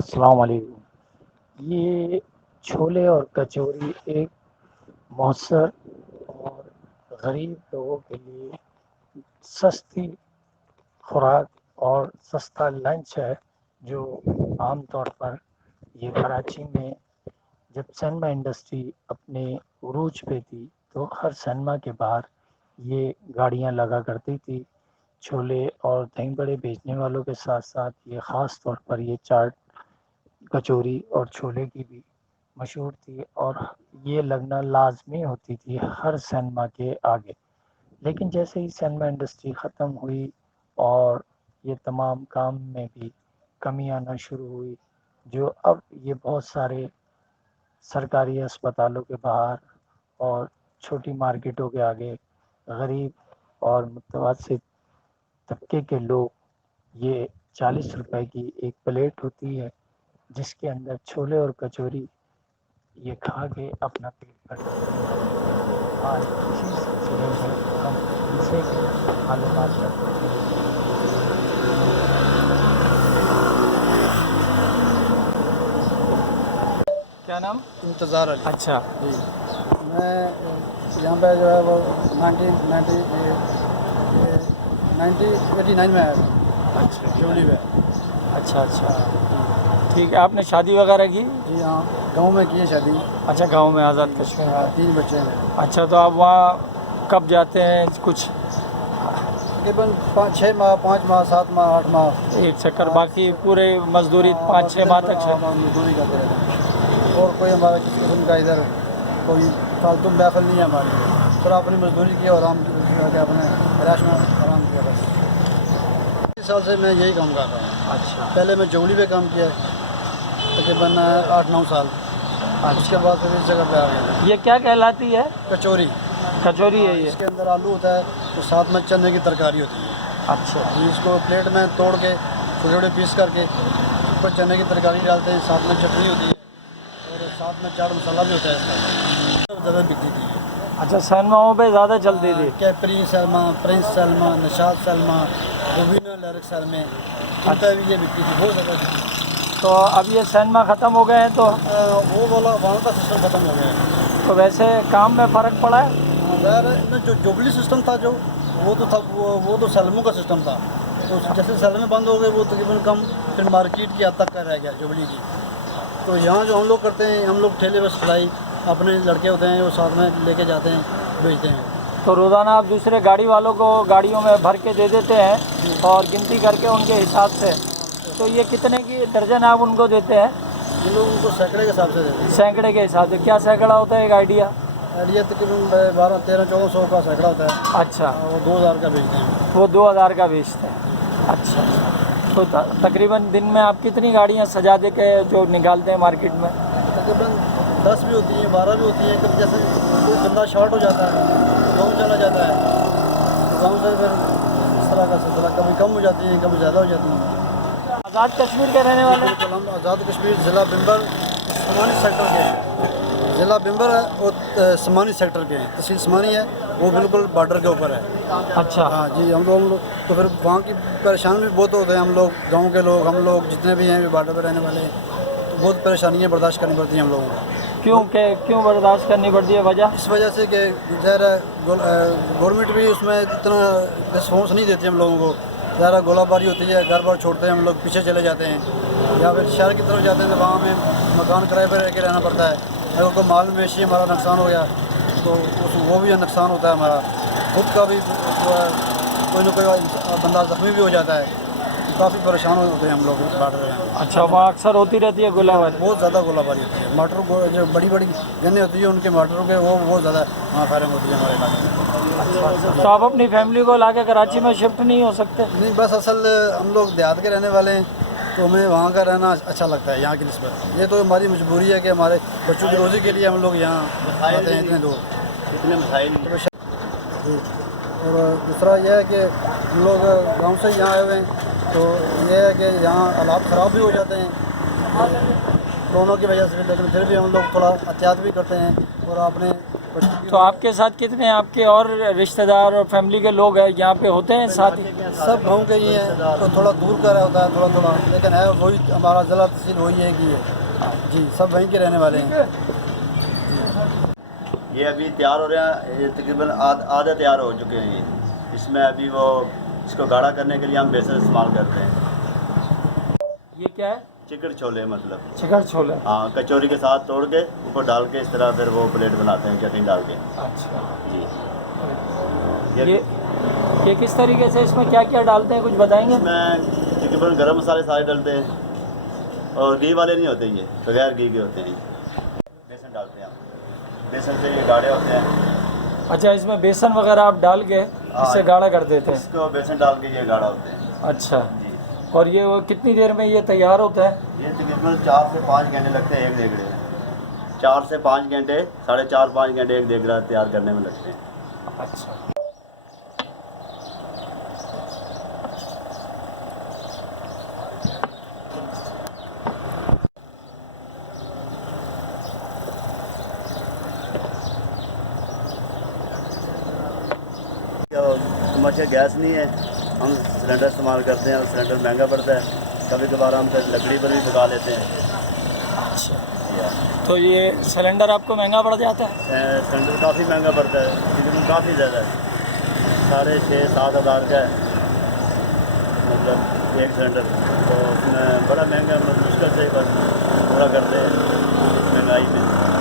अस्सलाम वालेकुम। ये छोले और कचौरी एक मौसर और गरीब लोगों के लिए सस्ती खुराक और सस्ता लंच है, जो आम तौर पर ये कराची में जब सिनेमा इंडस्ट्री अपने उरूज पे थी तो हर सिनेमा के बाहर ये गाड़ियां लगा करती थी। छोले और दही बड़े बेचने वालों के साथ साथ ये ख़ास तौर पर ये चाट, कचौरी और छोले की भी मशहूर थी और ये लगना लाजमी होती थी हर सिनेमा के आगे। लेकिन जैसे ही सिनेमा इंडस्ट्री ख़त्म हुई और ये तमाम काम में भी कमी आना शुरू हुई, जो अब ये बहुत सारे सरकारी अस्पतालों के बाहर और छोटी मार्केटों के आगे गरीब और मुतवस्सित तबके के लोग ये 40 रुपए की एक प्लेट होती है जिसके अंदर छोले और कचौरी ये खा के अपना पेट भरते हैं। आज इसी सिलसिले में हम इनसे भी मालूमात करते हैं। क्या नाम? इंतज़ार अली। अच्छा जी, मैं यहाँ पे जो है वो 1989 में आया था अच्छा जोली में। अच्छा अच्छा ठीक है। आपने शादी वगैरह की? जी हाँ, गांव में की है शादी। अच्छा, गांव में आज़ाद कश्मीर में। 3 बच्चे हैं मेरे। अच्छा, तो आप वहाँ कब जाते हैं? कुछ तकरीबन 5-6 माह, 5 माह, 7 माह, 8 माह एक चक्कर, बाकी पूरे मजदूरी 5-6 माह तक से। मजदूरी करते रहते हैं और कोई हमारा किसी किस्म का इधर कोई फालतू महफल नहीं है हमारी। फिर अपनी मजदूरी की और आराम क्या अपने राश में आराम किया बस। 20 साल से मैं यही काम कर रहा हूँ। अच्छा पहले मैं जोली पे काम किया तकरीबन 8-9 साल। उसके बाद फिर इस जगह पे आ गया। ये क्या कहलाती है? कचौरी। कचौरी है ये? इसके अंदर आलू होता है तो साथ में चने की तरकारी होती है। अच्छा इसको प्लेट में तोड़ के छोटे छोटे पीस करके ऊपर चने की तरकारी डालते हैं, साथ में चटनी होती है और साथ में चाट मसाला भी होता है इसका। ज़्यादा बिकती थी। अच्छा, सिनेमाओं पे ज़्यादा चलती थी? कैपरी सलमा, प्रिंस सलमा, निशाद सलमा, रुबीना लिरिक सलमे, इन पे भी ये बिकती थी बहुत ज़्यादा। तो अब ये सिनेमा ख़त्म हो गए हैं तो वो वाला वहाँ का सिस्टम ख़त्म हो गया है। तो वैसे काम में फ़र्क पड़ा है? यार जो जुबली सिस्टम था जो वो तो था, वो तो सलमों का सिस्टम था। तो जैसे सलमे बंद हो गए वो तकरीबन कम फिर मार्केट की हद तक का रह गया जुबली की। तो यहाँ जो हम लोग करते हैं, हम लोग ठेले पर सप्लाई अपने लड़के होते हैं वो साथ में लेके जाते हैं, बेचते हैं। तो रोज़ाना आप दूसरे गाड़ी वालों को गाड़ियों में भर के दे देते हैं और गिनती करके उनके हिसाब से? तो ये कितने की दर्जन आप उनको देते हैं? हम लोग उनको सैकड़े के हिसाब से देते हैं। सैकड़े के हिसाब से? क्या सैकड़ा होता है एक आइडिया? आइडिया तकरीबन 12-13-1400 का सैकड़ा होता है। अच्छा, वो 2000 का बेचते हैं। वो 2000 का बेचते हैं। अच्छा, तो तकरीबन दिन में आप कितनी गाड़ियाँ सजा दे के जो निकालते हैं मार्केट में? तकरीबन 10 भी होती हैं, 12 भी होती हैं। कभी जैसे कोई बंदा शॉर्ट हो जाता है तो गाँव चला जाता है, तो गाँव से फिर इस तरह का सिलसिला कभी कम हो जाती हैं, कभी ज़्यादा हो जाती हैं। आज़ाद कश्मीर के रहने वाले? बिल्कुल, हम आज़ाद कश्मीर ज़िला बिम्बर समानी सेक्टर के हैं। ज़िला बिम्बर है और समानी सेक्टर के हैं। तहसील समानी है, वो बिल्कुल बॉर्डर के ऊपर है। अच्छा हाँ जी, हम लोग तो फिर वहाँ की परेशानी भी बहुत होते हैं। हम लोग गांव के लोग, हम लोग जितने भी हैं बॉर्डर पर रहने वाले हैं, तो बहुत परेशानियाँ बर्दाश्त करनी पड़ती हैं हम लोगों को। क्यों बर्दाश्त करनी पड़ती है? वजह इस वजह से कि ज़रा गवर्नमेंट भी उसमें इतना रिस्पॉन्स नहीं देती हम लोगों को। ज़रा गोलाबारी होती है, घर बार छोड़ते हैं हम लोग, पीछे चले जाते हैं या फिर शहर की तरफ जाते हैं तो वहाँ हमें मकान किराए पर रह के रहना पड़ता है। अगर कोई माल मवेशी हमारा नुकसान हो गया तो वो भी नुकसान होता है हमारा। खुद का भी कोई ना कोई बंदा ज़ख्मी भी हो जाता है। काफ़ी परेशान होते हैं हम लोग बॉर्डर में। अच्छा, वहाँ अक्सर होती रहती है गोलाबारी? बहुत ज़्यादा गोलाबारी होती है। मटर जो बड़ी बड़ी गन्ने होती है उनके मटरों के वो बहुत ज़्यादा वहाँ फायरिंग होती है हमारे इलाके में। तो आप अपनी फैमिली को ला के कराची में शिफ्ट नहीं हो सकते? नहीं, बस असल हम लोग देहात के रहने वाले हैं तो हमें वहाँ का रहना अच्छा लगता है यहाँ की निस्बत। ये तो हमारी मजबूरी है कि हमारे बच्चों की रोज़ी के लिए हम लोग यहाँ आते हैं इतने दूर। और दूसरा यह है कि हम लोग गाँव से यहाँ आए हुए हैं तो ये है कि यहाँ हालात ख़राब भी हो जाते हैं कोरोना की वजह से, लेकिन फिर भी हम लोग थोड़ा एहतियात भी करते हैं और अपने तो आपके साथ कितने आपके और रिश्तेदार और फैमिली के लोग हैं यहाँ पे होते हैं साथ ही? सब गाँव के ही हैं, तो थोड़ा दूर का होता है थोड़ा थोड़ा, लेकिन है वही हमारा जिला तहसील वही है कि है जी, सब वहीं के रहने वाले हैं। ये अभी तैयार हो रहे हैं, ये तकरीबन आधा तैयार हो चुके हैं। ये इसमें अभी वो इसको गाढ़ा करने के लिए हम बेसन इस्तेमाल करते हैं। ये क्या है? चिकन छोले मतलब, चिकन छोले। हाँ, कचौरी के साथ तोड़ के ऊपर डाल के इस तरह फिर वो प्लेट बनाते हैं चटनी डाल के। अच्छा। जी, ये किस तरीके से, इसमें क्या क्या डालते हैं कुछ बताएंगे? इसमें तकरीबन गरम मसाले सारे डालते हैं और घी वाले नहीं होते, ये बगैर घी के होते हैं। बेसन डालते हैं हम, बेसन से ये गाढ़े होते हैं। अच्छा, इसमें बेसन वगैरह आप डाल के इससे गाढ़ा कर देते हैं? इसको बेसन डाल के ये गाढ़ा होते हैं। अच्छा। जी, और ये वो कितनी देर में ये तैयार होता है? ये तकरीबन 4 से 5 घंटे लगते हैं एक देगड़े में। 4 से 5 घंटे, 4.5-5 घंटे एक देगड़ा तैयार करने में लगते हैं। अच्छा। कमर्शियल गैस नहीं है, हम सिलेंडर इस्तेमाल करते हैं और सिलेंडर महंगा पड़ता है। कभी कभार हम फिर लकड़ी पर भी पका लेते हैं। अच्छा, या तो ये सिलेंडर आपको महंगा पड़ जाता है? सिलेंडर काफ़ी महंगा पड़ता है, तकरीबन काफ़ी ज़्यादा है, 6,500-7 हज़ार का है मतलब एक सिलेंडर। तो उसमें बड़ा महंगा, मतलब मुश्किल से बस पूरा करते हैं इस महंगाई में।